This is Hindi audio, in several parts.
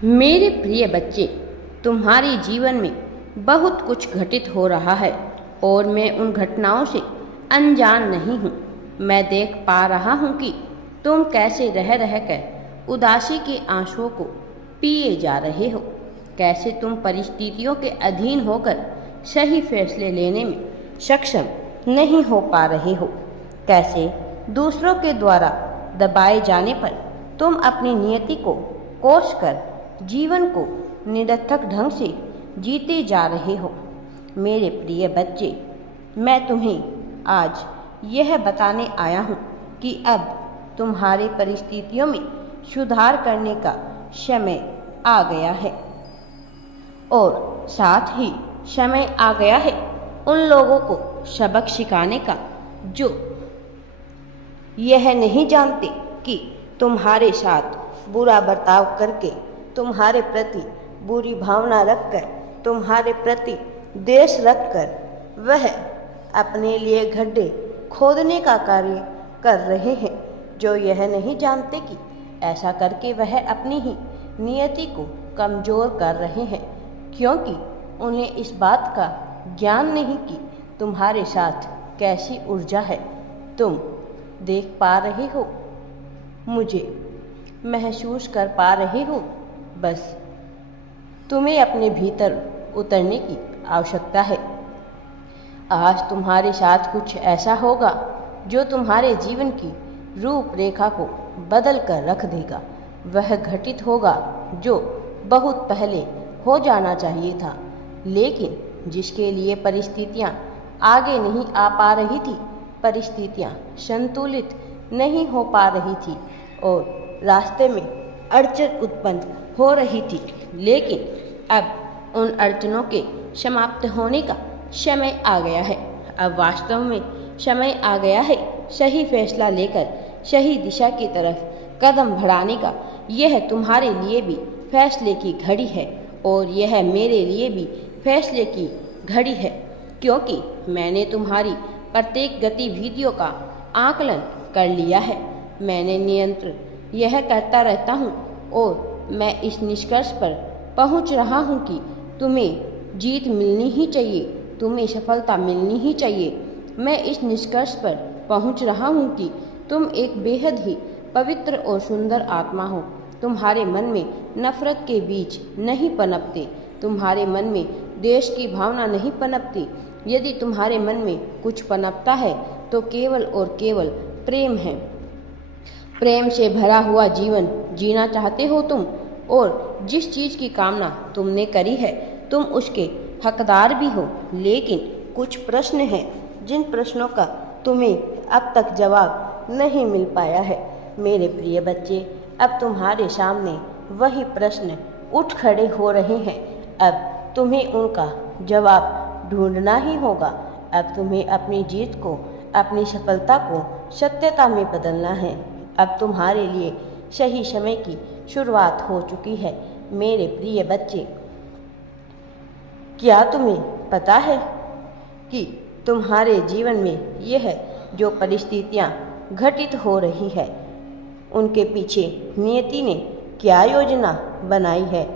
मेरे प्रिय बच्चे, तुम्हारे जीवन में बहुत कुछ घटित हो रहा है और मैं उन घटनाओं से अनजान नहीं हूँ। मैं देख पा रहा हूँ कि तुम कैसे रह रह कर उदासी के आंसुओं को पिए जा रहे हो, कैसे तुम परिस्थितियों के अधीन होकर सही फैसले लेने में सक्षम नहीं हो पा रहे हो, कैसे दूसरों के द्वारा दबाए जाने पर तुम अपनी नियति को कोस कर जीवन को निरर्थक ढंग से जीते जा रहे हो। मेरे प्रिय बच्चे, मैं तुम्हें आज यह बताने आया हूँ कि अब तुम्हारे परिस्थितियों में सुधार करने का समय आ गया है और साथ ही समय आ गया है उन लोगों को सबक सिखाने का जो यह नहीं जानते कि तुम्हारे साथ बुरा बर्ताव करके, तुम्हारे प्रति बुरी भावना रखकर, तुम्हारे प्रति द्वेष रखकर वह अपने लिए गड्ढे खोदने का कार्य कर रहे हैं, जो यह नहीं जानते कि ऐसा करके वह अपनी ही नियति को कमज़ोर कर रहे हैं, क्योंकि उन्हें इस बात का ज्ञान नहीं कि तुम्हारे साथ कैसी ऊर्जा है। तुम देख पा रहे हो, मुझे महसूस कर पा रहे हो। बस तुम्हें अपने भीतर उतरने की आवश्यकता है। आज तुम्हारे साथ कुछ ऐसा होगा जो तुम्हारे जीवन की रूपरेखा को बदल कर रख देगा। वह घटित होगा जो बहुत पहले हो जाना चाहिए था, लेकिन जिसके लिए परिस्थितियाँ आगे नहीं आ पा रही थी, परिस्थितियाँ संतुलित नहीं हो पा रही थी और रास्ते में अड़चन उत्पन्न हो रही थी। लेकिन अब उन अड़चनों के समाप्त होने का समय आ गया है। अब वास्तव में समय आ गया है सही फैसला लेकर सही दिशा की तरफ कदम बढ़ाने का। यह तुम्हारे लिए भी फैसले की घड़ी है और यह मेरे लिए भी फैसले की घड़ी है, क्योंकि मैंने तुम्हारी प्रत्येक गतिविधियों का आकलन कर लिया है। मैंने नियंत्रण यह करता रहता हूँ और मैं इस निष्कर्ष पर पहुँच रहा हूँ कि तुम्हें जीत मिलनी ही चाहिए, तुम्हें सफलता मिलनी ही चाहिए। मैं इस निष्कर्ष पर पहुँच रहा हूँ कि तुम एक बेहद ही पवित्र और सुंदर आत्मा हो। तुम्हारे मन में नफरत के बीज नहीं पनपते, तुम्हारे मन में द्वेष की भावना नहीं पनपती। यदि तुम्हारे मन में कुछ पनपता है तो केवल और केवल प्रेम है। प्रेम से भरा हुआ जीवन जीना चाहते हो तुम, और जिस चीज़ की कामना तुमने करी है तुम उसके हकदार भी हो। लेकिन कुछ प्रश्न हैं जिन प्रश्नों का तुम्हें अब तक जवाब नहीं मिल पाया है। मेरे प्रिय बच्चे, अब तुम्हारे सामने वही प्रश्न उठ खड़े हो रहे हैं। अब तुम्हें उनका जवाब ढूंढना ही होगा। अब तुम्हें अपनी जीत को, अपनी सफलता को सत्यता में बदलना है। अब तुम्हारे लिए सही समय की शुरुआत हो चुकी है। मेरे प्रिय बच्चे, क्या तुम्हें पता है कि तुम्हारे जीवन में यह जो परिस्थितियाँ घटित हो रही है उनके पीछे नियति ने क्या योजना बनाई है?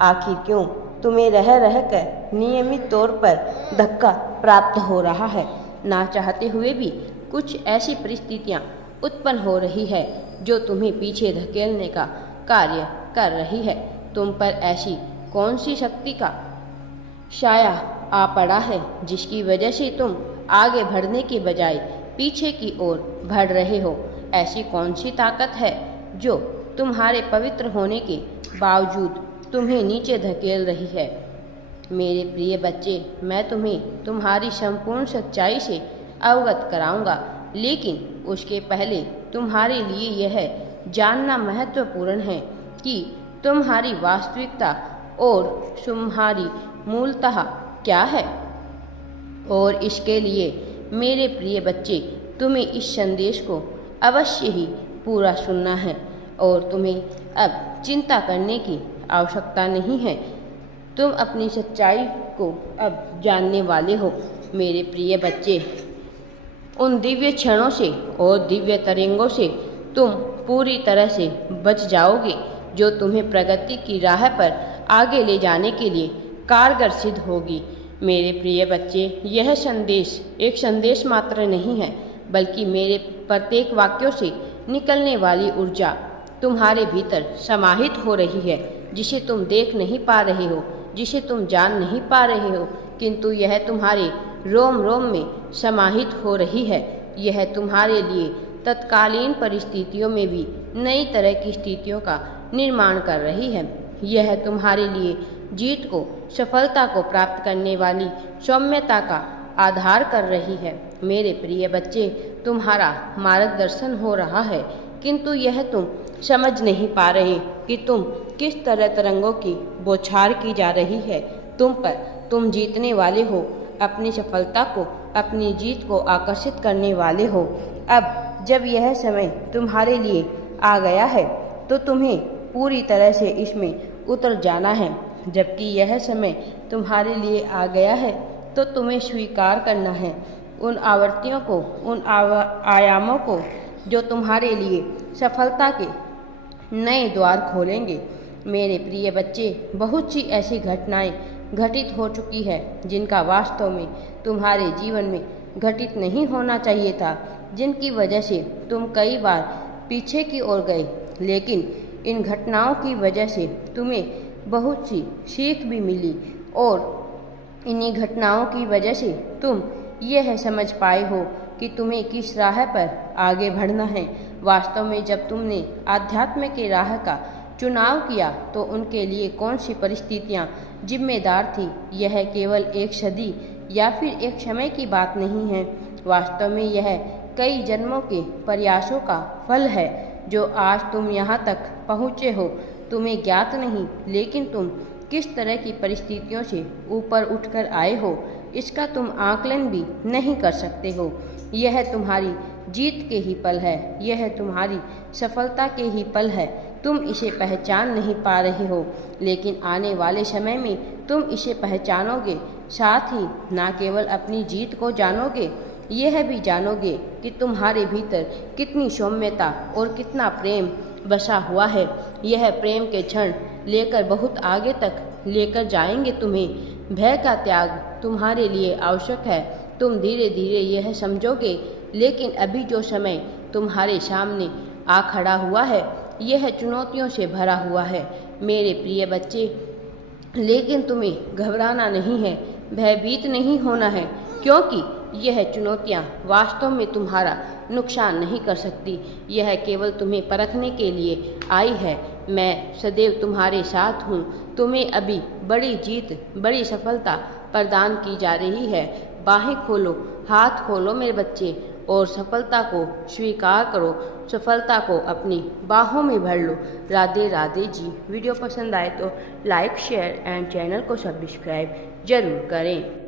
आखिर क्यों तुम्हें रह रह कर नियमित तौर पर धक्का प्राप्त हो रहा है? ना चाहते हुए भी कुछ ऐसी परिस्थितियाँ उत्पन्न हो रही है जो तुम्हें पीछे धकेलने का कार्य कर रही है। तुम पर ऐसी कौन सी शक्ति का साया आ पड़ा है जिसकी वजह से तुम आगे बढ़ने के बजाय पीछे की ओर बढ़ रहे हो? ऐसी कौन सी ताकत है जो तुम्हारे पवित्र होने के बावजूद तुम्हें नीचे धकेल रही है? मेरे प्रिय बच्चे, मैं तुम्हें तुम्हारी संपूर्ण सच्चाई से अवगत कराऊंगा, लेकिन उसके पहले तुम्हारे लिए यह जानना महत्वपूर्ण है कि तुम्हारी वास्तविकता और तुम्हारी मूलतः क्या है। और इसके लिए मेरे प्रिय बच्चे, तुम्हें इस संदेश को अवश्य ही पूरा सुनना है और तुम्हें अब चिंता करने की आवश्यकता नहीं है। तुम अपनी सच्चाई को अब जानने वाले हो। मेरे प्रिय बच्चे, उन दिव्य क्षणों से और दिव्य तरंगों से तुम पूरी तरह से बच जाओगे जो तुम्हें प्रगति की राह पर आगे ले जाने के लिए कारगर सिद्ध होगी। मेरे प्रिय बच्चे, यह संदेश एक संदेश मात्र नहीं है, बल्कि मेरे प्रत्येक वाक्यों से निकलने वाली ऊर्जा तुम्हारे भीतर समाहित हो रही है, जिसे तुम देख नहीं पा रहे हो, जिसे तुम जान नहीं पा रहे हो, किंतु यह तुम्हारे रोम रोम में समाहित हो रही है। यह तुम्हारे लिए तत्कालीन परिस्थितियों में भी नई तरह की स्थितियों का निर्माण कर रही है। यह तुम्हारे लिए जीत को, सफलता को प्राप्त करने वाली सौम्यता का आधार कर रही है। मेरे प्रिय बच्चे, तुम्हारा मार्गदर्शन हो रहा है, किंतु यह तुम समझ नहीं पा रहे कि तुम किस तरह तरंगों की बौछार की जा रही है तुम पर। तुम जीतने वाले हो, अपनी सफलता को, अपनी जीत को आकर्षित करने वाले हो। अब जब यह समय तुम्हारे लिए आ गया है तो तुम्हें पूरी तरह से इसमें उतर जाना है। जबकि यह समय तुम्हारे लिए आ गया है तो तुम्हें स्वीकार करना है उन आवृत्तियों को, उन आयामों को जो तुम्हारे लिए सफलता के नए द्वार खोलेंगे। मेरे प्रिय बच्चे, बहुत सी ऐसी घटनाएं घटित हो चुकी है जिनका वास्तव में तुम्हारे जीवन में घटित नहीं होना चाहिए था, जिनकी वजह से तुम कई बार पीछे की ओर गए। लेकिन इन घटनाओं की वजह से तुम्हें बहुत सी सीख भी मिली और इन्हीं घटनाओं की वजह से तुम यह समझ पाए हो कि तुम्हें किस राह पर आगे बढ़ना है। वास्तव में जब तुमने आध्यात्म के राह का चुनाव किया तो उनके लिए कौन सी परिस्थितियाँ जिम्मेदार थी, यह केवल एक सदी या फिर एक समय की बात नहीं है। वास्तव में यह कई जन्मों के प्रयासों का फल है जो आज तुम यहाँ तक पहुँचे हो। तुम्हें ज्ञात नहीं, लेकिन तुम किस तरह की परिस्थितियों से ऊपर उठकर आए हो, इसका तुम आकलन भी नहीं कर सकते हो। यह तुम्हारी जीत के ही पल है, यह तुम्हारी सफलता के ही पल है। तुम इसे पहचान नहीं पा रहे हो, लेकिन आने वाले समय में तुम इसे पहचानोगे। साथ ही न केवल अपनी जीत को जानोगे, यह भी जानोगे कि तुम्हारे भीतर कितनी सौम्यता और कितना प्रेम बसा हुआ है। यह प्रेम के क्षण लेकर बहुत आगे तक लेकर जाएंगे तुम्हें। भय का त्याग तुम्हारे लिए आवश्यक है। तुम धीरे धीरे यह समझोगे, लेकिन अभी जो समय तुम्हारे सामने आ खड़ा हुआ है यह चुनौतियों से भरा हुआ है मेरे प्रिय बच्चे। लेकिन तुम्हें घबराना नहीं है, भयभीत नहीं होना है, क्योंकि यह चुनौतियाँ वास्तव में तुम्हारा नुकसान नहीं कर सकती। यह केवल तुम्हें परखने के लिए आई है। मैं सदैव तुम्हारे साथ हूँ। तुम्हें अभी बड़ी जीत, बड़ी सफलता प्रदान की जा रही है। बाहें खोलो, हाथ खोलो मेरे बच्चे, और सफलता को स्वीकार करो। सफलता को अपनी बाहों में भर लो। राधे राधे जी। वीडियो पसंद आए तो लाइक, शेयर एंड चैनल को सब्सक्राइब जरूर करें।